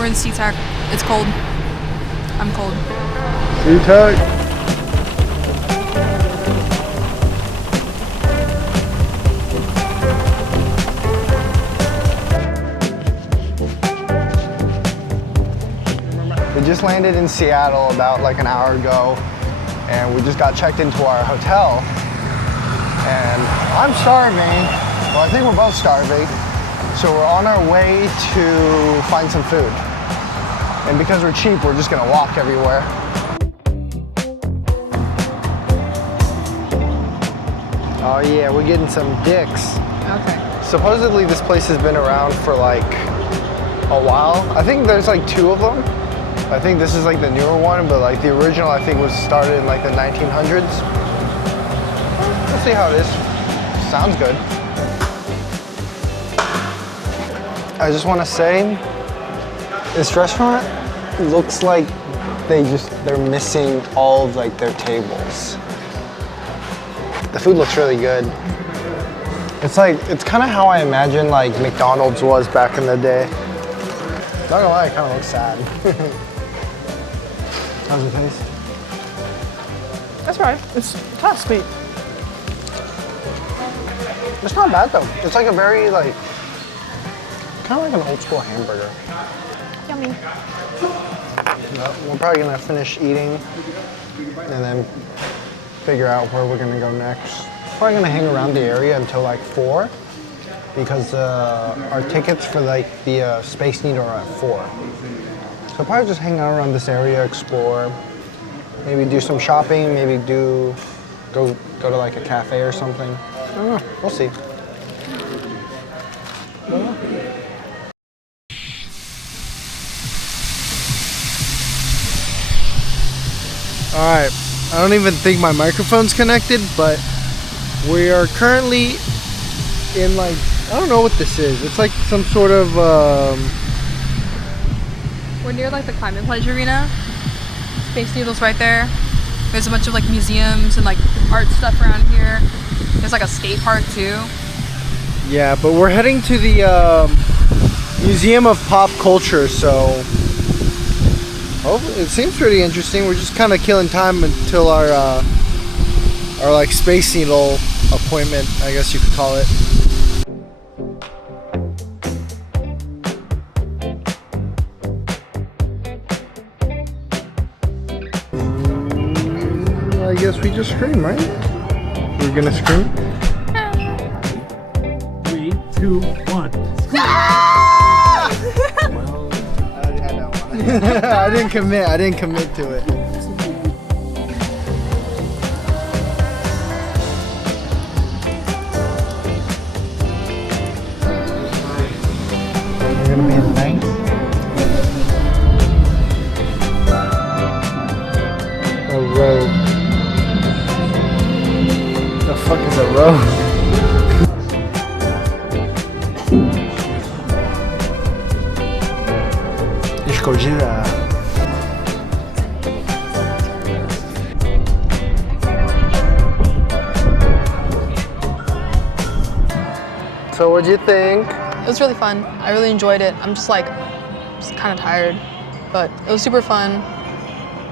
We're in SeaTac. It's cold. I'm cold. SeaTac. We just landed in Seattle about like an hour ago, and we just got checked into our hotel. And I'm starving. Well, I think we're both starving. So we're on our way to find some food. And because we're cheap, we're just gonna walk everywhere. Oh yeah, we're getting some dicks. Okay. Supposedly this place has been around for like a while. I think there's like 2 of them. I think this is like the newer one, but like the original I think was started in like the 1900s. We'll see how it is. Sounds good. I just want to say, this restaurant looks like they're missing all of like their tables. The food looks really good. It's kind of how I imagine like McDonald's was back in the day. Not gonna lie, it kind of looks sad. How's it taste? That's right. It's kind of sweet. It's not bad though. It's like a very like, kind of like an old school hamburger. Yummy. We're probably gonna finish eating and then figure out where we're gonna go next. Probably gonna hang around the area until like 4 because our tickets for like the Space Needle are at 4. So probably just hang out around this area, explore, maybe do some shopping, maybe go to like a cafe or something. I don't know, we'll see. All right, I don't even think my microphone's connected, but we are currently in like, I don't know what this is. It's like some sort of, We're near like the Climate Pledge Arena. Space Needle's right there. There's a bunch of like museums and like art stuff around here. There's like a skate park too. yeah, but we're heading to the Museum of Pop Culture, so hopefully, it seems pretty interesting. We're just kind of killing time until our like Space Needle appointment, I guess you could call it. I guess we just scream, right? We're gonna scream? 3, 2, 1. Well, I already had that one. I didn't commit to it. We're gonna be in the night. A road. The fuck is a road? Escondida. So what'd you think? It was really fun. I really enjoyed it. I'm just kind of tired, but it was super fun.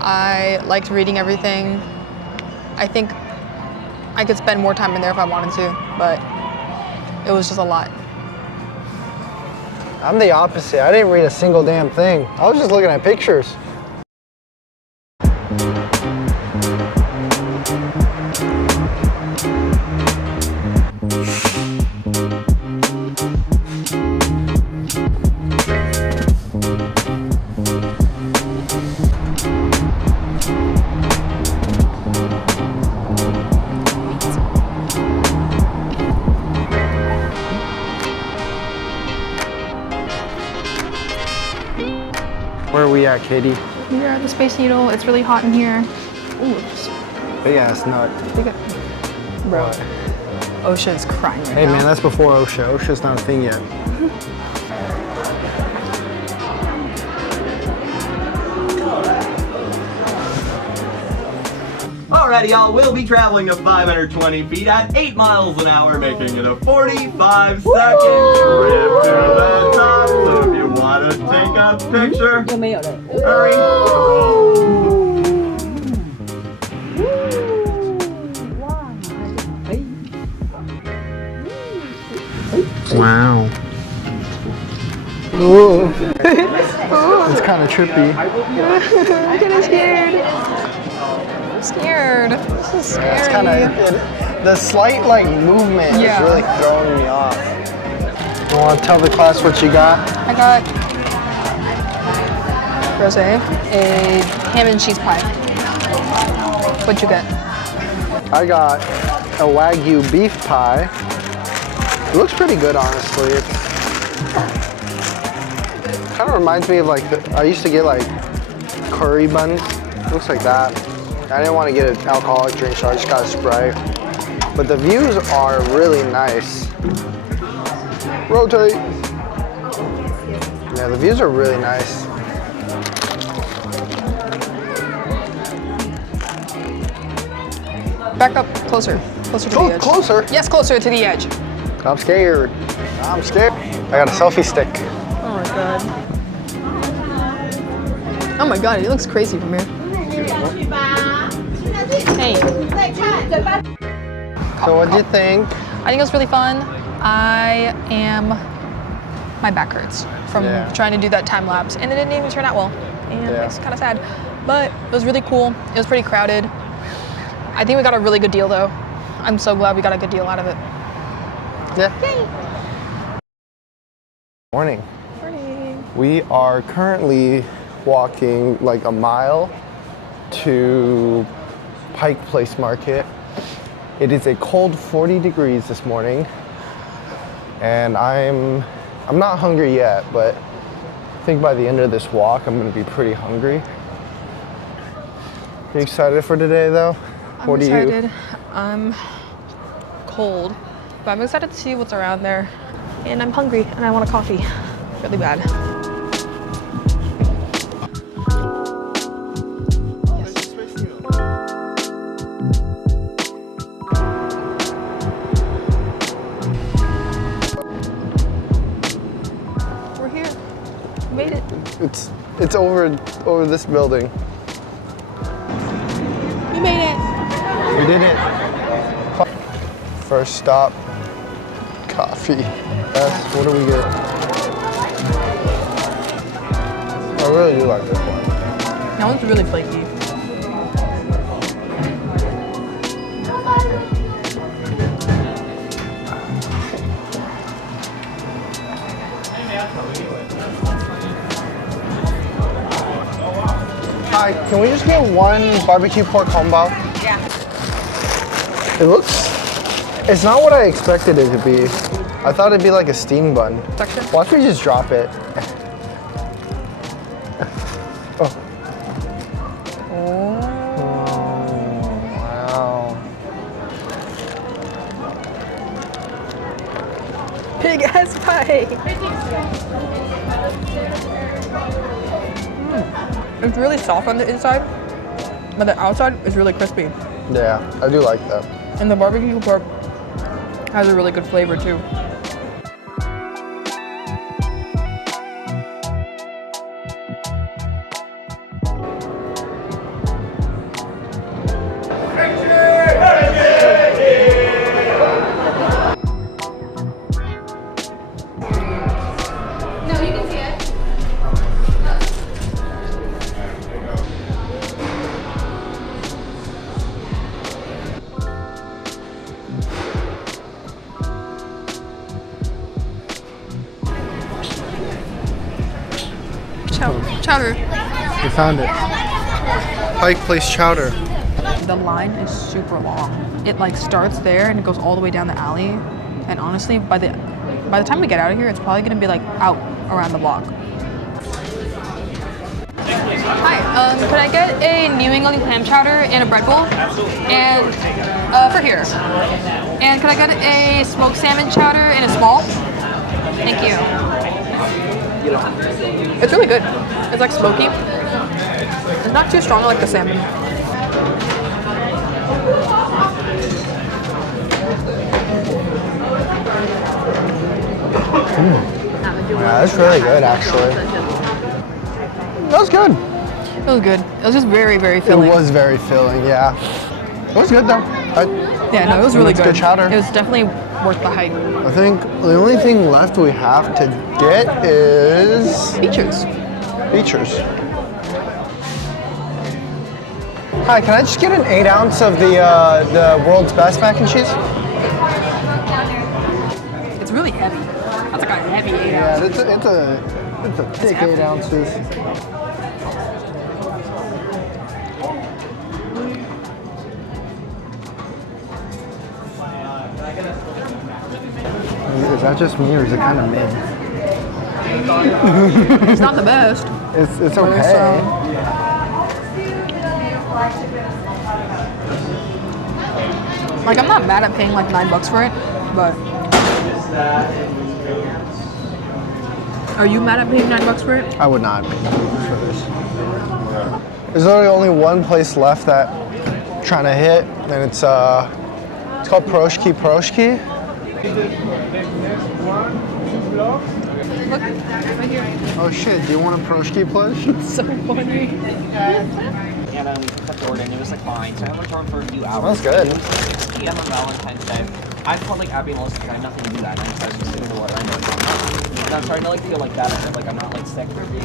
I liked reading everything. I think I could spend more time in there if I wanted to, but it was just a lot. I'm the opposite. I didn't read a single damn thing. I was just looking at pictures. Where are we at, Katie? We're at the Space Needle. It's really hot in here. Ooh, Big ass nut. bro. OSHA is crying right Hey now. man, that's before OSHA. OSHA's not a thing yet. Alrighty, y'all, we'll be traveling to 520 feet at 8 miles an hour, making it a 45-second trip to the top. So if you want to take a picture 没有嘞。 Wow. Ooh. It's kind of trippy. I'm getting scared. I'm scared. This is scary. It's kind of the slight like movement Yeah. is really throwing me off. You want to tell the class what you got? I got rosé, a ham and cheese pie. What'd you get? I got a Wagyu beef pie. It looks pretty good, honestly. It kind of reminds me of like I used to get like curry buns. It looks like that. I didn't want to get an alcoholic drink, so I just got a Sprite. But the views are really nice. Rotate. Yeah, the views are really nice. Back up closer. Closer to the edge. Closer. Yes, closer to the edge. I'm scared. I'm scared. I got a selfie stick. Oh my god. Oh my god, it looks crazy from here. Hey. So what'd you think? I think it was really fun. My back hurts from trying to do that time lapse, and it didn't even turn out well. And it's kind of sad. But it was really cool. It was pretty crowded. I think we got a really good deal though. I'm so glad we got a good deal out of it. Yeah. Yay. Morning. Morning. We are currently walking like a mile to Pike Place Market. It is a cold 40 degrees this morning, and I'm not hungry yet, but I think by the end of this walk, I'm gonna be pretty hungry. You excited for today though? I'm excited. I'm cold, but I'm excited to see what's around there. And I'm hungry and I want a coffee really bad. We're here. We made it. It's over this building. We made it. We did it. First stop, coffee. Yes, what do we get? I really do like this one. That one's really flaky. Hi, can we just get one barbecue pork combo? Yeah. It's not what I expected it to be. I thought it'd be like a steam bun. Texture? Watch me just drop it. Oh. Wow. Pig ass pie. It's really soft on the inside, but the outside is really crispy. Yeah, I do like that. And the barbecue pork has a really good flavor too. Chowder. We found it. Pike Place Chowder. The line is super long. It like starts there and it goes all the way down the alley. And honestly, by the time we get out of here, it's probably gonna be like out around the block. Hi, could I get a New England clam chowder and a bread bowl? And for here. And could I get a smoked salmon chowder and a small? Thank you. It's really good. It's like smoky. It's not too strong like the salmon. Yeah, that's really good actually. That was good. It was good. It was just very, very filling. It was very filling, yeah. It was good though. Yeah, no, it was really It's good. good chowder. It was definitely worth the hype. I think the only thing left we have to get is Features. features. Hi, can I just get an 8 ounce of the world's best mac and cheese? It's really heavy. That's like a heavy 8 Yeah, ounce. it's a thick 8 ounces. Is that just me or is it kind of mid? It's not the best. It's okay. Like, I'm not mad at paying like $9 for it, but are you mad at paying $9 for it? I would not pay for this. There's literally only one place left that I'm trying to hit, and it's called Proshki. Look, right here. Oh shit, do you want a Proshki plush? It's so funny. And we kept ordering. It was like fine. So I went on for a few hours. That's good. It was 6 p.m. on Valentine's Day. I felt like Abby and Melissa had nothing to do that night, so I was just sitting in the water. And I'm starting to like feel like that. Like I'm not like sick or being.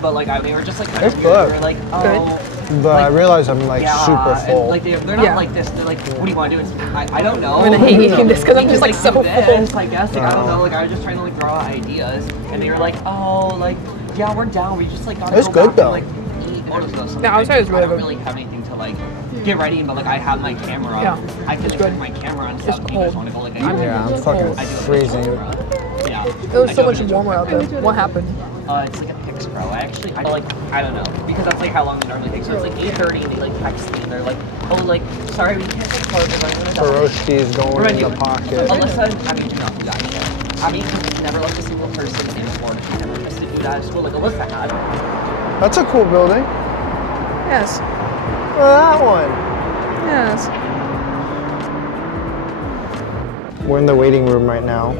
But like we were just like kind It's of weird. good. We were like, oh. But I like, realize I'm like super and, full. like they're not Yeah. like this. They're like, what do you want to do? It's, I don't know. I'm gonna hate eating this because I'm just like so do full. this, I guess. Like I don't know. Like I was just trying to like draw ideas, and they were like, oh, like yeah, we're down. We just like gotta It's go good, back though. and, like eat or just go something. Yeah, I would say it's really I don't good. really have anything to like get ready, but like I have my camera. Yeah, I can like, my camera and stuff. If you guys cold. want to go like Yeah, I'm fucking I do have a freezing. Yeah. It was so much warmer out there. What happened? It's like a Pix Pro. I don't know, because that's like how long it normally takes. So it's like 8:30 and they like text me and they're like, oh, like, sorry, we can't record because I'm gonna die. Proshki is going in the pocket. Alyssa, I mean, no, you got it. I mean, never left a single person in Florida. She never missed a dude out of school like Alyssa had. That's a cool building. Yes. Well, that one. Yes. We're in the waiting room right now.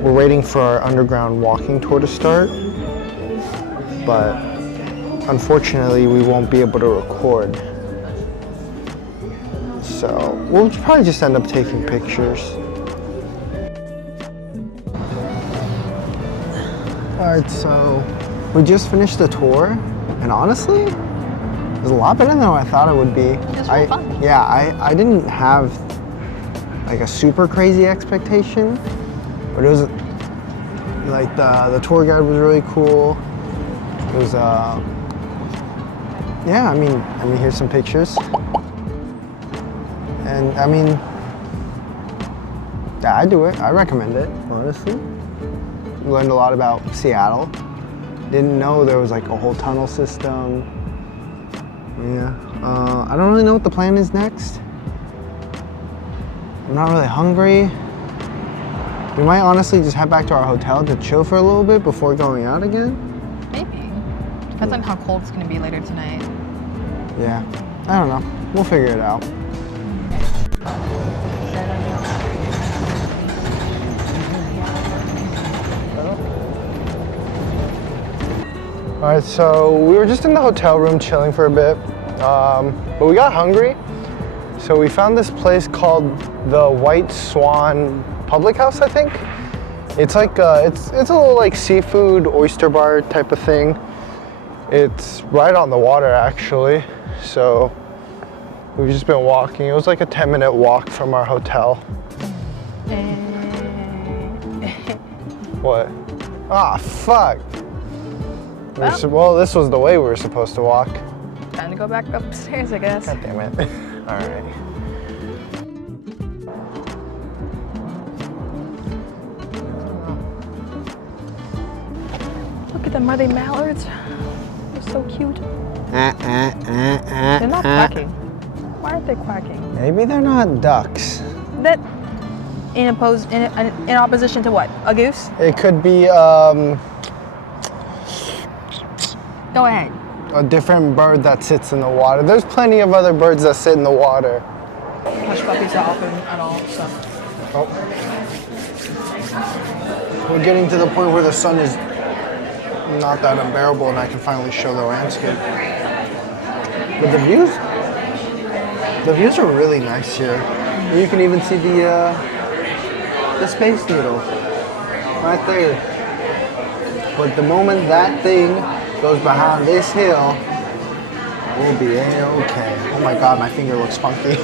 We're waiting for our underground walking tour to start, but unfortunately we won't be able to record. So we'll probably just end up taking pictures. Alright, so we just finished the tour, and honestly, it was a lot better than I thought it would be. was really fun. Yeah, I didn't have like a super crazy expectation, but it was like the tour guide was really cool. It was yeah, I mean here's some pictures, and I mean yeah, I do it. I recommend it, honestly. Learned a lot about Seattle. Didn't know there was like a whole tunnel system. Yeah, I don't really know what the plan is next. I'm not really hungry. We might honestly just head back to our hotel to chill for a little bit before going out again. Maybe. Depends on how cold it's gonna be later tonight. Yeah, I don't know. We'll figure it out. All right, so we were just in the hotel room chilling for a bit, but we got hungry. So we found this place called the White Swan Public House, I think. It's like it's a little like seafood oyster bar type of thing. It's right on the water actually. So we've just been walking. It was like a 10-minute walk from our hotel. What? Ah, fuck. Well, this was the way we were supposed to walk. Time to go back upstairs, I guess. God damn it. All right. Look at them. Are they mallards? They're so cute. They're not quacking. Why aren't they quacking? Maybe they're not ducks. That in opposition to what? A goose? It could be Go ahead. a different bird that sits in the water. There's plenty of other birds that sit in the water. Hush puppies are open at all, so. Oh. We're getting to the point where the sun is not that unbearable, and I can finally show the landscape. But the views are really nice here. You can even see the Space Needle right there. But the moment that thing goes behind this hill, we'll be a-okay. Oh my god, my finger looks funky.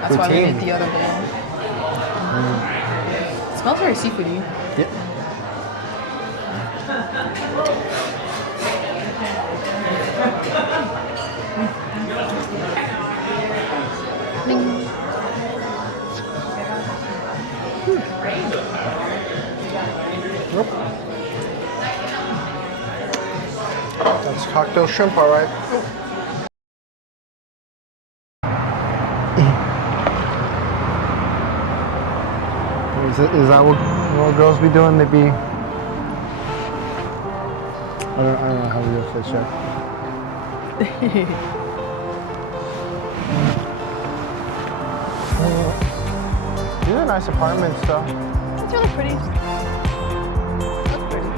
That's why we Poutine. made the other bowl. It smells very seafoody. Yep. That's cocktail shrimp, all right. Is that what girls be doing? They be. I don't know how real fish are. These are nice apartments, though. It's really pretty. That's pretty.